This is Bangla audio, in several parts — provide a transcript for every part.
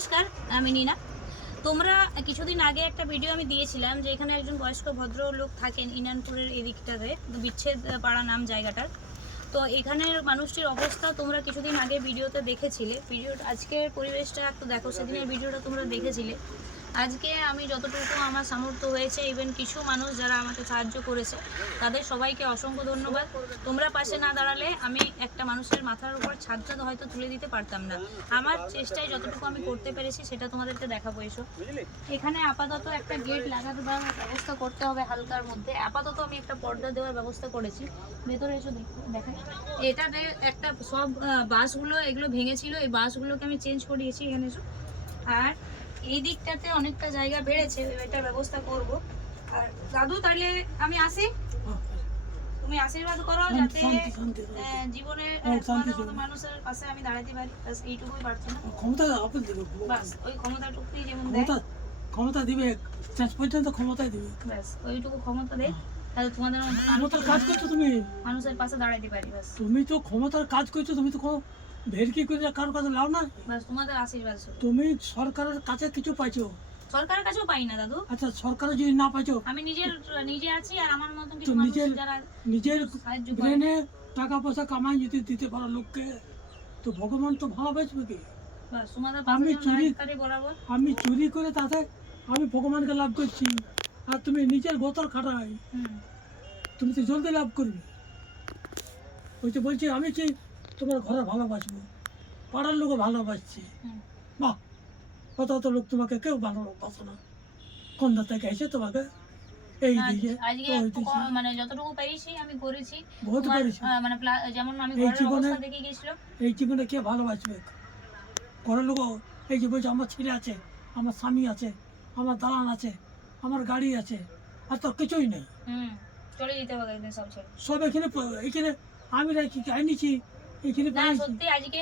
নমস্কার, আমি নীনা। তোমরা কিছুদিন আগে একটা ভিডিও আমি দিয়েছিলাম যে এখানে একজন বয়স্ক ভদ্রলোক থাকেন ইনানপুরের এদিকটাতে, বিচ্ছেদ পাড়া নাম জায়গাটার। তো এখানের মানুষটির অবস্থা তোমরা কিছুদিন আগে ভিডিওতে দেখেছিলে। আজকের পরিবেশটা একটু দেখো, সেদিনের ভিডিওটা তোমরা দেখেছিলে। আজকে আমি যতটুকু আমার সামর্থ্য হয়েছে, ইভেন কিছু মানুষ যারা আমাকে সাহায্য করেছে তাদের সবাইকে অসংখ্য ধন্যবাদ। তোমরা পাশে না দাঁড়ালে আমি একটা মানুষের মাথার উপর ছাদটা হয়তো তুলে দিতে পারতাম না। আমার চেষ্টায় যতটুকু আমি করতে পেরেছি সেটা তোমাদেরকে দেখাবো। এসো, এখানে আপাতত একটা গেট লাগাতে দেওয়ার ব্যবস্থা করতে হবে হালকার মধ্যে। আপাতত আমি একটা পর্দা দেওয়ার ব্যবস্থা করেছি। ভেতরে এসো, দেখেন এটাতে একটা সব বাসগুলো এগুলো ভেঙেছিল, এই বাসগুলোকে আমি চেঞ্জ করিয়েছি। এখানে এসো। আর এই দিকটাতে অনেকটা জায়গা বেড়েছে, এটা ব্যবস্থা করব। আর দাদু, তাহলে আমি আসি, তুমি আশীর্বাদ করো যাতে জীবনে তোমাদের মতো মানুষের পাশে আমি দাঁড়াতে পারি। বাস এইটুকুই প্রার্থনা। ক্ষমতা আপনি দেবে, বাস ওই ক্ষমতাটুকুই যেমন ক্ষমতা দিবে, শেষ পর্যন্ত ক্ষমতাই দিবে। বাস ওইটুকু ক্ষমতা দেয়, তাহলে তোমাদের মতো ক্ষমতার কাজ করছো তুমি, মানুষের পাশে দাঁড়াতে পারি। বাস তুমি তো ক্ষমতার কাজ করছো, তুমি তো কোনো ভেরকি করে কারোর কাছে লাও না। বাস তোমাদের আশীর্বাদ শুধু। তুমি সরকারের কাছে কিছু পাইছো? সরকারের কাছেও পাই না দাদু। আচ্ছা, সরকারে যদি না পাইছো, আমি নিজে আছি, আর আমার মতন তো কিছু মানুষ যারা নিজের সাহায্য করে। ব্রেনে টাকা পয়সা কামাই যদি দিতে পারো লোককে, তো ভগবান তো ভালোবাসবে কি? বাস তোমাদের আমি পাশে বরাবর আমি চুরি করে তাতে আমি ভগবানকে লাভ করছি, আর তুমি নিজের গোতর খাটাই, তুমি তো জলদি লাভ করবে। ওই তো বলছি আমি কি তোমার ঘরে ভালোবাসবো, পাড়ার লোকও ভালোবাসছে। বাহ, কত লোক তোমাকে কেউ ভালোবাসে না, কোন থেকে এসে তোমাকে এই দিকে আজকে মানে যতটুকু পেরেছি আমি করেছি। বহুত পেরেছি, মানে যেমন আমি এই ঘরের জীবনে অবস্থা দেখে গেছিলাম। এই জীবনে কে ভালোবাসবে? ঘরের লোক এই যে বলছে আমার ছেলে আছে, আমার স্বামী আছে, আমার দালান আছে, আমার গাড়ি আছে, আর তো কিছুই নেই। চলে যেতে হবে একদিন সব ছেড়ে। সব এখানে আমি আনিছি এখানে না, সত্যি আজকে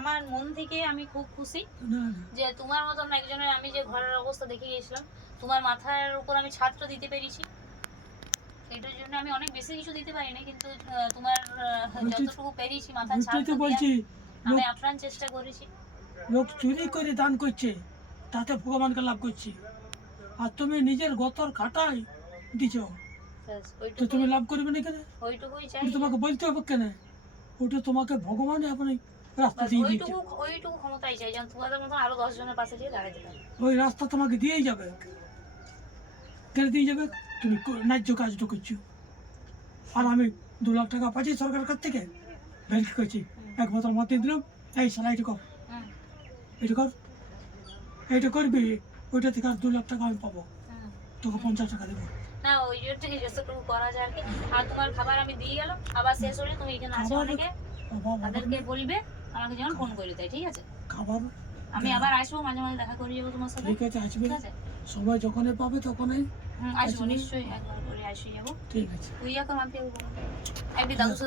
আমার মন থেকে আমি খুব খুশি যে তোমার মতন একজনের, আমি যে ঘরের অবস্থা দেখে গেছিলাম, তোমার মাথার উপর আমি ছাদটা দিতে পেরেছি। এটার জন্য আমি অনেক বেশি কিছু দিতে পারি না, কিন্তু তোমার যতটুকু পেরেছি মাথার ছাদটা বলছি, আমি আপ্রাণ চেষ্টা করেছি। লোক চুরি করে দান করছে, তাতে ভগবানকে লাভ করছি, আর তুমি নিজের গতর খাটাই দিছো, তো তুমি লাভ করবে না কেন? ওইটুকুই চাই, তোমাকে বলতে হবে কেন? ওটা তোমাকে ভগবান আপনি রাস্তা দিয়ে দিচ্ছে, ওইটুকু ক্ষমতাই চাই যেন তোমাদের মতন আরো 10 জনের পাশে গিয়ে দাঁড়াতে পারি। ওই রাস্তা তোমাকে দিয়েই যাবে। কেন দিয়ে যাবে? তুমি ন্যায্য কাজটা করছো, আর আমি 2 লাখ টাকা পাচ্ছি সরকারের কাছ থেকে, ভেরিফাই করছি, এক বোতল মদ দিয়ে দিলাম, এই সালা এটা কর, এটা কর, এইটা করবি, ওইটা থেকে আর 2 লাখ টাকা আমি পাবো, তোকে 50 টাকা দেবো। না, ওই জন্য যতটুকু করা যায় আর কি। আর তোমার খাবার আমি দিয়ে গেলাম, আবার শেষ হলে তুমি এখানে আসো, অনেকে তাদেরকে বলবে আমাকে যেমন ফোন করে দেয়, ঠিক আছে? খাবার আমি আবার আসবো, মাঝে মাঝে দেখা করে যাবো তোমার সাথে, ঠিক আছে, আসবে, ঠিক আছে? সময় যখনই পাবে তখনই আসবো, নিশ্চয়ই একবার করে আসি যাবো, ঠিক আছে। তুই এখন আমাকে একদিন দাদুর সাথে